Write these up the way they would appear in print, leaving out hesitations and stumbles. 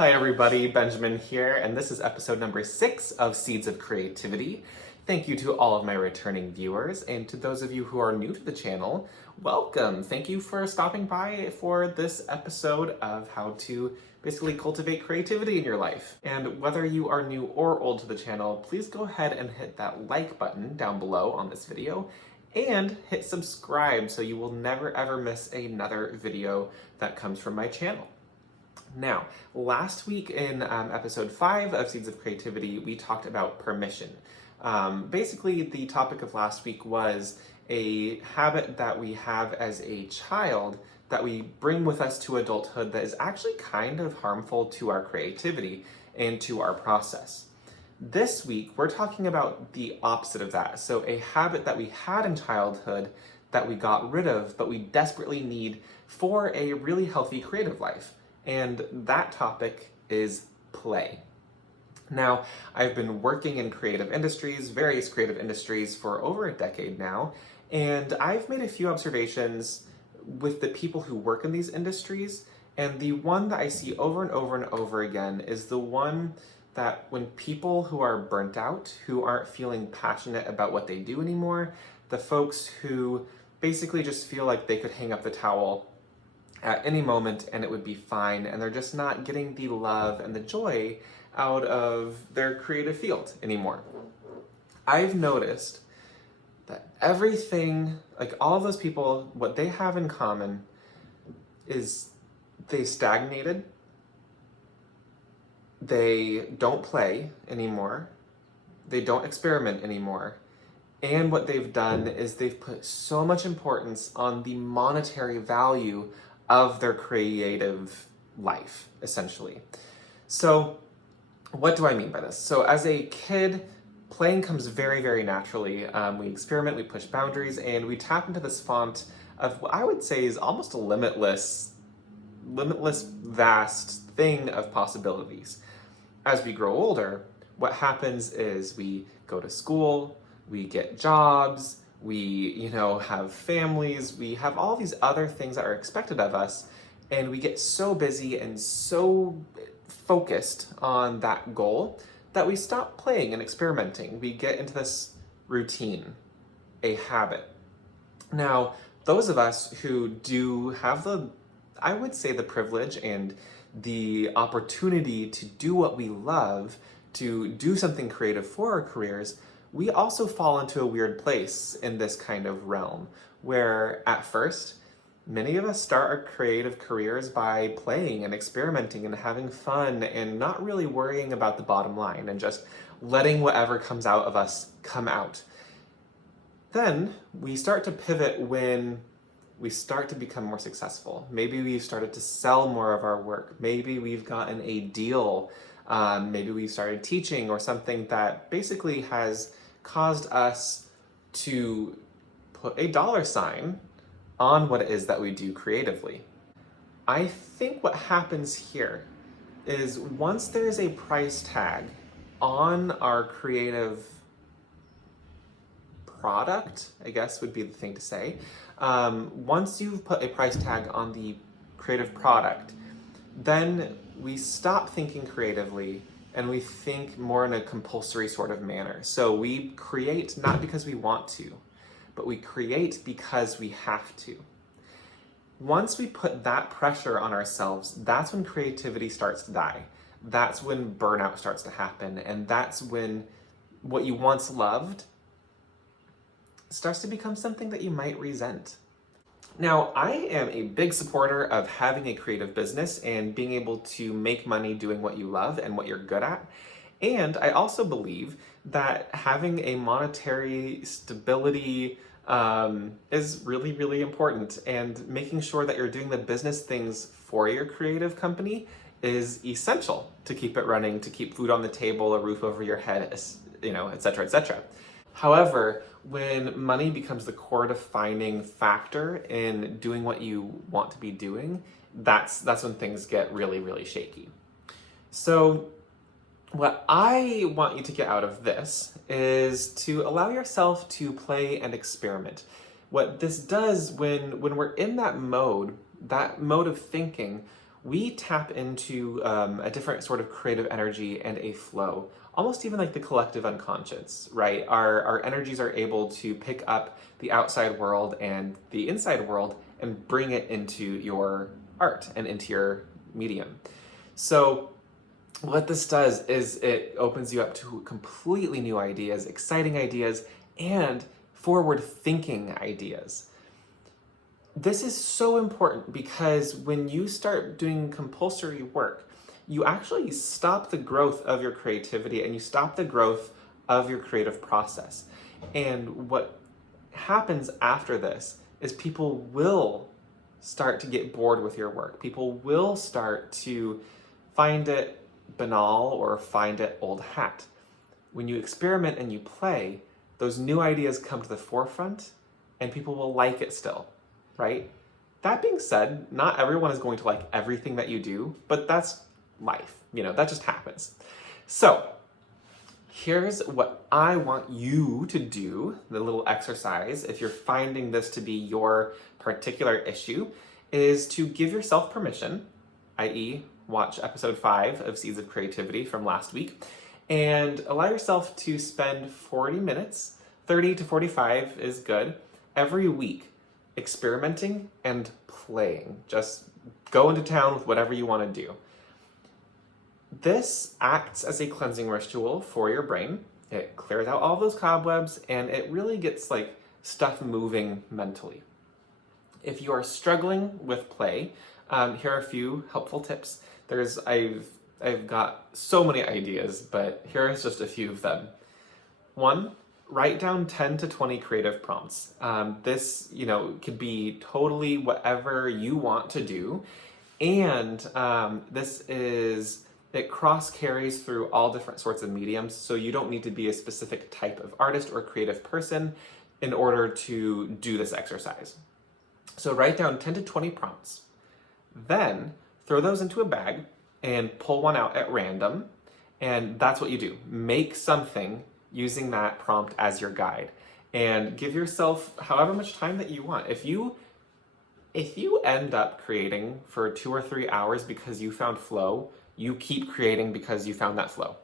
Hi everybody, Benjamin here, and this is episode number 6 of Seeds of Creativity. Thank you to all of my returning viewers, and to those of you who are new to the channel, welcome! Thank you for stopping by for this episode of how to basically cultivate creativity in your life. And whether you are new or old to the channel, please go ahead and hit that like button down below on this video, and hit subscribe so you will never ever miss another video that comes from my channel. Now, last week in episode 5 of Seeds of Creativity, we talked about permission. Basically, the topic of last week was a habit that we have as a child that we bring with us to adulthood that is actually kind of harmful to our creativity and to our process. This week, we're talking about the opposite of that. So a habit that we had in childhood that we got rid of, but we desperately need for a really healthy creative life. And that topic is play. Now, I've been working in creative industries, various creative industries, for over a decade now, and I've made a few observations with the people who work in these industries, and the one that I see over and over and over again is the one that when people who are burnt out, who aren't feeling passionate about what they do anymore, the folks who basically just feel like they could hang up the towel at any moment and it would be fine, and they're just not getting the love and the joy out of their creative field anymore. I've noticed that everything, like all of those people, what they have in common is they stagnated, they don't play anymore, they don't experiment anymore, and what they've done is they've put so much importance on the monetary value of their creative life, essentially. So what do I mean by this? So as a kid, playing comes very, very naturally. We experiment, we push boundaries, and we tap into this font of what I would say is almost a limitless, vast thing of possibilities. As we grow older, what happens is we go to school, we get jobs, we, have families, we have all these other things that are expected of us, and we get so busy and so focused on that goal that we stop playing and experimenting. We get into this routine, a habit. Now, those of us who do have I would say the privilege and the opportunity to do what we love, to do something creative for our careers, we also fall into a weird place in this kind of realm where at first, many of us start our creative careers by playing and experimenting and having fun and not really worrying about the bottom line and just letting whatever comes out of us come out. Then we start to pivot when we start to become more successful. Maybe we've started to sell more of our work. Maybe we've gotten a deal. Maybe we've started teaching or something that basically has caused us to put a dollar sign on what it is that we do creatively. I think what happens here is once there's a price tag on our creative product, I guess would be the thing to say, once you've put a price tag on the creative product, then we stop thinking creatively and we think more in a compulsory sort of manner. So we create not because we want to, but we create because we have to. Once we put that pressure on ourselves, that's when creativity starts to die. That's when burnout starts to happen, and that's when what you once loved starts to become something that you might resent. Now, I am a big supporter of having a creative business and being able to make money doing what you love and what you're good at. And I also believe that having a monetary stability is really, really important. And making sure that you're doing the business things for your creative company is essential to keep it running, to keep food on the table, a roof over your head, et cetera, et cetera. However, when money becomes the core defining factor in doing what you want to be doing, that's when things get really, really shaky. So what I want you to get out of this is to allow yourself to play and experiment. What this does when we're in that mode of thinking, we tap into a different sort of creative energy and a flow, almost even like the collective unconscious, right? Our energies are able to pick up the outside world and the inside world and bring it into your art and into your medium. So what this does is it opens you up to completely new ideas, exciting ideas, and forward-thinking ideas. This is so important because when you start doing compulsory work, you actually stop the growth of your creativity and you stop the growth of your creative process. And what happens after this is people will start to get bored with your work. People will start to find it banal or find it old hat. When you experiment and you play, those new ideas come to the forefront and people will like it still, right? That being said, not everyone is going to like everything that you do, but that's life, that just happens. So here's what I want you to do, the little exercise, if you're finding this to be your particular issue, is to give yourself permission, i.e., watch episode 5 of Seeds of Creativity from last week, and allow yourself to spend 40 minutes, 30 to 45 is good, every week experimenting and playing. Just go into town with whatever you want to do. This acts as a cleansing ritual for your brain. It clears out all those cobwebs and it really gets stuff moving mentally. If you are struggling with play, here are a few helpful tips. I've got so many ideas, but here's just a few of them. 1, write down 10 to 20 creative prompts. This, could be totally whatever you want to do. And it cross carries through all different sorts of mediums. So you don't need to be a specific type of artist or creative person in order to do this exercise. So write down 10 to 20 prompts. Then throw those into a bag and pull one out at random. And that's what you do. Make something using that prompt as your guide. And give yourself however much time that you want. If you end up creating for 2 or 3 hours because you found flow, you keep creating because you found that flow.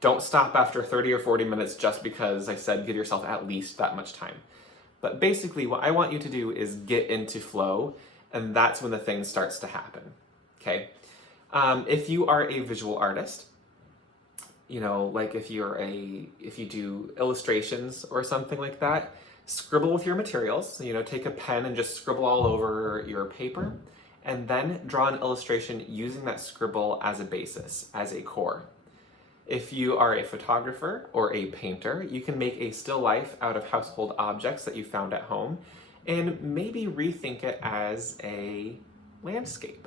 Don't stop after 30 or 40 minutes just because I said give yourself at least that much time. But basically what I want you to do is get into flow, and that's when the thing starts to happen, okay? If you are a visual artist, if you do illustrations or something like that, scribble with your materials. Take a pen and just scribble all over your paper, and then draw an illustration using that scribble as a basis, as a core. If you are a photographer or a painter, you can make a still life out of household objects that you found at home and maybe rethink it as a landscape.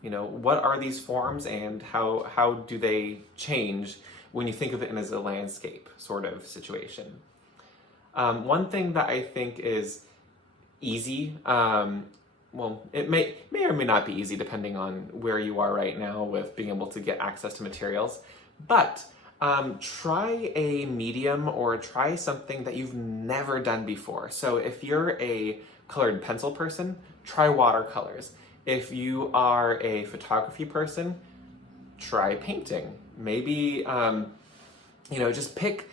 What are these forms and how do they change when you think of it as a landscape sort of situation? One thing that I think is easy, it may or may not be easy depending on where you are right now with being able to get access to materials, but try a medium or try something that you've never done before. So if you're a colored pencil person, try watercolors. If you are a photography person, try painting. Maybe, just pick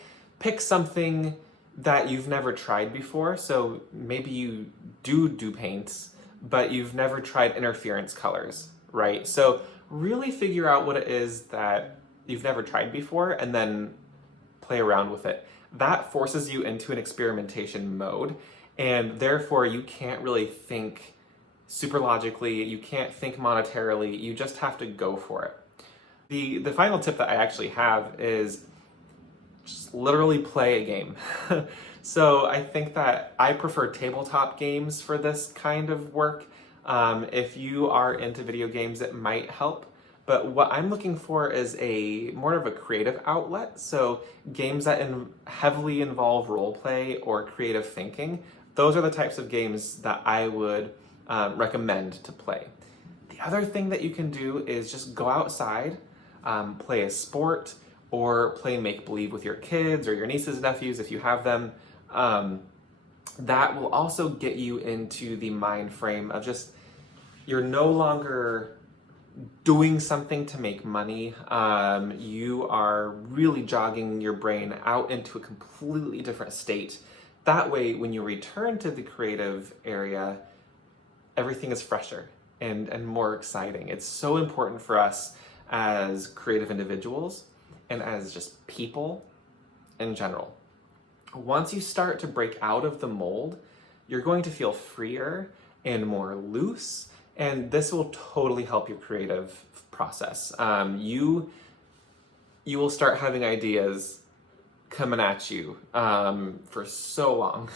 something that you've never tried before. So maybe you do paints, but you've never tried interference colors, right? So really figure out what it is that you've never tried before and then play around with it. That forces you into an experimentation mode, and therefore you can't really think super logically, you can't think monetarily, you just have to go for it. The final tip that I actually have is just literally play a game. So I think that I prefer tabletop games for this kind of work. If you are into video games, it might help. But what I'm looking for is more of a creative outlet. So games that heavily involve role play or creative thinking, those are the types of games that I would recommend to play. The other thing that you can do is just go outside, play a sport, or play make-believe with your kids or your nieces and nephews if you have them. That will also get you into the mind frame of just, you're no longer doing something to make money. You are really jogging your brain out into a completely different state. That way, when you return to the creative area, everything is fresher and more exciting. It's so important for us as creative individuals and as just people in general. Once you start to break out of the mold, you're going to feel freer and more loose, and this will totally help your creative process. You will start having ideas coming at you for so long.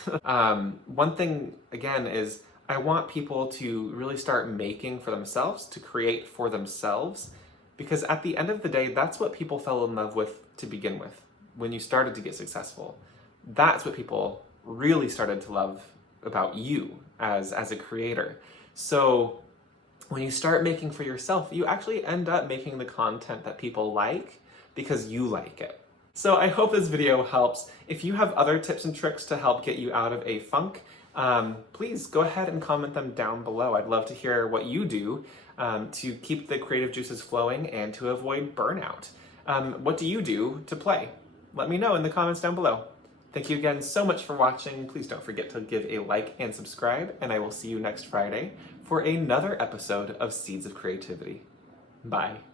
One thing, again, is I want people to really start making for themselves, to create for themselves, because at the end of the day, that's what people fell in love with to begin with. When you started to get successful, that's what people really started to love about you as a creator. So when you start making for yourself, you actually end up making the content that people like because you like it. So I hope this video helps. If you have other tips and tricks to help get you out of a funk, please go ahead and comment them down below. I'd love to hear what you do to keep the creative juices flowing and to avoid burnout. What do you do to play? Let me know in the comments down below. Thank you again so much for watching. Please don't forget to give a like and subscribe, and I will see you next Friday for another episode of Seeds of Creativity. Bye.